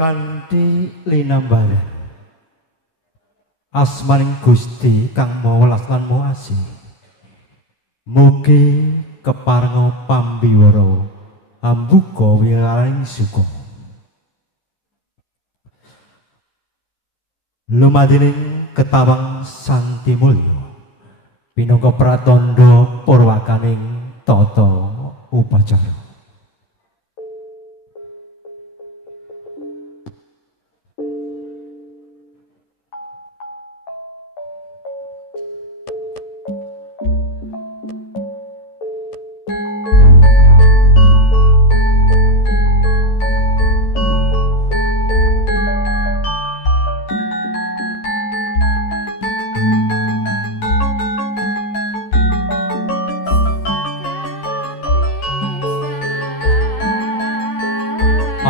kanthi linambaran asmaning Gusti kang mawelas lan muasih mugi keparenga pambiwara ambuka wiraning suka lumadining ketawang santi mulya pinangka pratandha purwakaning tata upacara.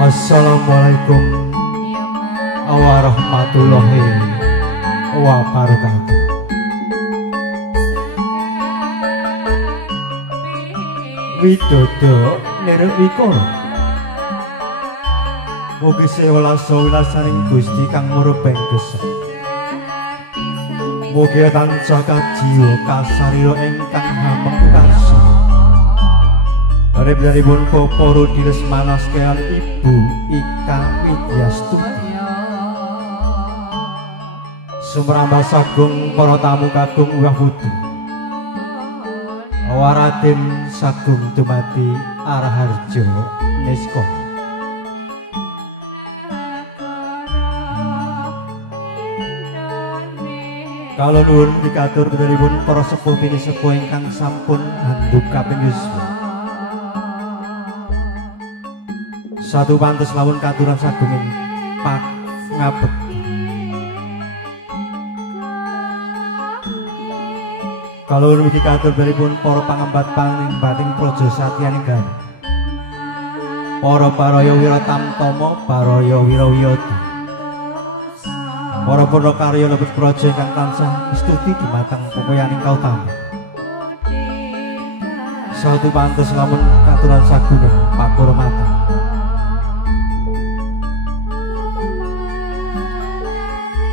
Assalamualaikum warahmatullahi wabarakatuh. Widodo nerek wikara mugi sewelasaning Gusti kang murebeng gesang mugi tansah kajiwa kasarira ingkang hameng karsa Arep-arepipun Bapa Rudi Lesmana kelan Ibu Ika Widyastuti sumrambah sagung para tamu kagung uwah wudi Waraden sagung dumadi Araharjo Niska Kala nuwun pikatur pun para sepuh bini sepuh ingkang sampun handuk kaping yuswa satu pantes lawun katuran sagunging pak ngabek kalau mugi katur beripun para pangembat panimbating praja satyaning gani para paraya wiratamtama paraya wirawiyata para purnakarya lebet praja ingkang tansah stuti dumateng pepoyaning kautama satu pantes lamun katuran sagunging pakurmatan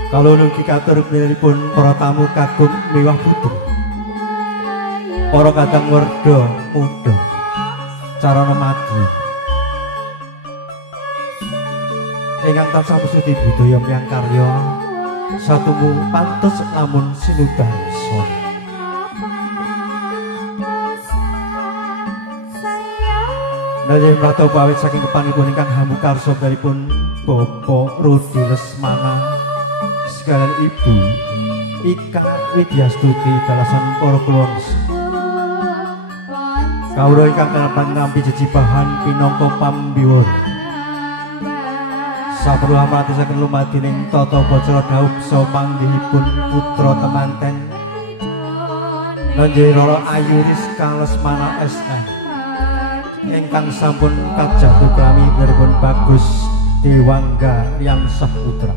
kalau nugi katur pun para tamu kagum miwah putri para kadang werda muda carana madya ingkang tansah pesudi budaya miyang karya satunggu pantes lamun sinudan son Nalih mrata pawit saking kepanipun ingkang hamukarsa daripun Bapak Rudi Lesmana sekalian Ibu Ika Widyastuti dalasan para kulawarga kawula ingkang karepan nampi jejibahan pinangka pambiwara saperlu amratisaken lumadining tata bacara dhawuh saha panggihipun putra temanten Lanjira Ayu Rizka Lesmana SM ingkang sampun kajatuh klami beripun Bagus Dewangga Riyansah Putra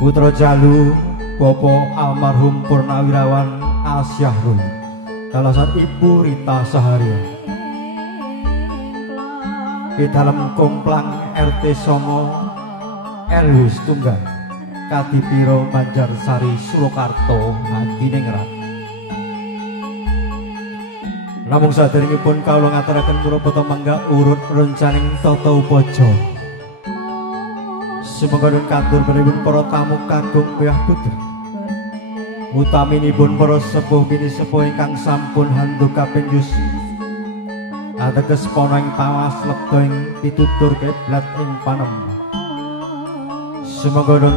Putra Jalu Bapak almarhum Purnawirawan Asyahrul dalasan Ibu Rita Saharia di dalam komplang RT Songo RW Setunggal Kadipiro Banjarsari Surakarta Hadiningrat namung saderengipun kawula ngaturaken purapata mangga urut rencaning tata upacara Sumangga katur pripun para tamu kagung piyah putri utaminipun para sepuh bini sepuh ingkang sampun handuk kaping yuswa ateges pana ing pawas lebda ing pitutur kiblat ing panembahan sumangga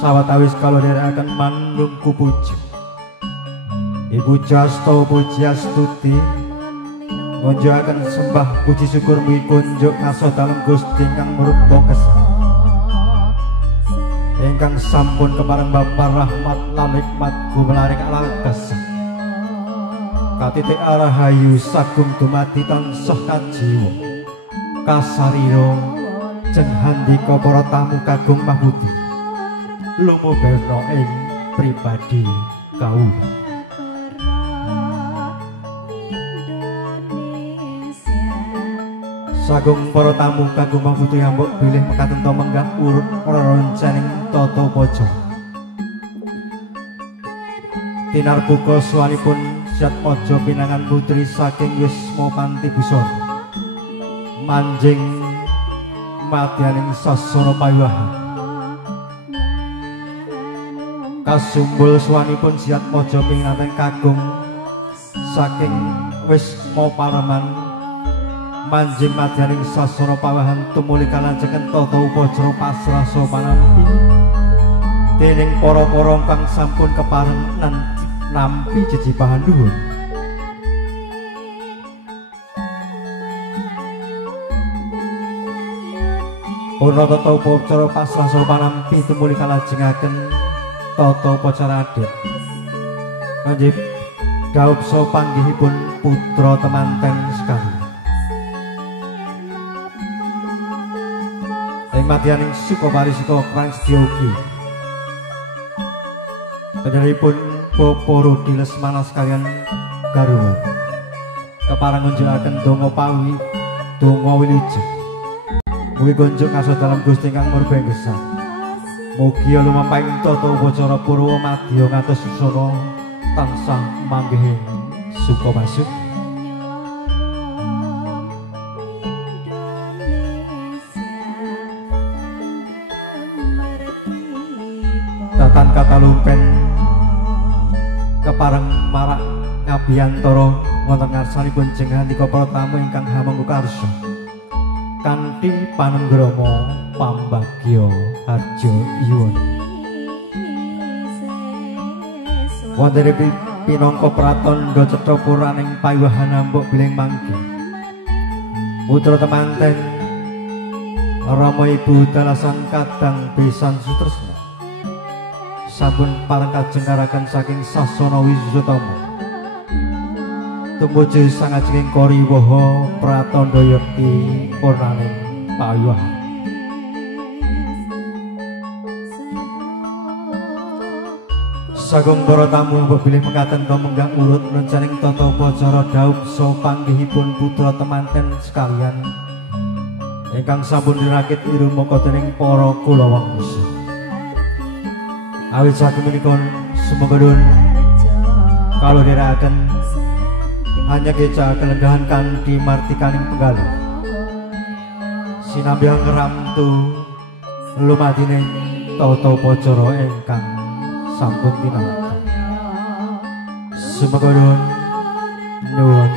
sawetawis kala nderekaken manungku puji Ibu Jasta Pujiastuti ngunjukaken sembah puji syukur mugi kunjuk ngaso dalem Gusti ingkang murupa kesah ingkang sampun kepareng Bapak rahmat lan nikmat gumelaring alagas katitik arahayu sagung dumadi tansah kajiwa kasarira jeng handika para tamu kagung mahmudi lumebana ing pribadi kawula Sagung para tamu kagum mabutu yambuk bilih mekaten to menggah urut rerencaning tata paja. Tinar buka swanipun Syat Maja pinangan putri saking Wisma Panti Busana. Manjing madyaning sasana payuhan. Kasumbul swanipun Syat Maja pinangan kagung saking Wisma Pareman. Manjing madyaning sasana pawahan tumuli kalajengan tata upacara pasrasa panampi dening para-para kang sampun kepareng nampi jejibahan dhuwur. Purna tata upacara pasrasa panampi tumuli kalajengaken tata upacara adat kanggé gaupsa panggihipun putra temanten sekali. Madyaning Sukaparisita Krang Sedyogi panjenenganipun Bapa Rudi Lesmana sekalian garwa kepareng ngunjukaken donga pawi donga wilujeng mugi kunjuk asor dalam Gusti ingkang murbeng gesang. Mugi lumampahing tata upacara purwa madya ngantos susana tansah manggih sukamasuk. Tatan kata lumpen kepareng marak ngabiyantara wonten ngarsanipun jenengan para tamu ingkang hamengga karsa kanthi panenggrama pambagya harja iwun wonten pinangka pratandha cetha puraning payuhan ambuk bilih mangke putra temanten Rama Ibu dalasan kadang besan sutresna sampun pareng kajengaraken saking sasana Wisutama tumuju sangajenging koriwaha pratandha yekti purnaning payuhan. Sagung para tamu bilih mekaten menggah urut rencaning tata upacara daupsa panggihipun putra temanten sekalian ingkang sampun dirakit irumaka dening para kulawangsa. Awit saking menika sumebun kalau dherekaken hanya keca kelenggahan kanthi martikaning penggalih sinambi ngramtu lumadining tata upacara ingkang sampun tinamtu. Sumebun nuwun.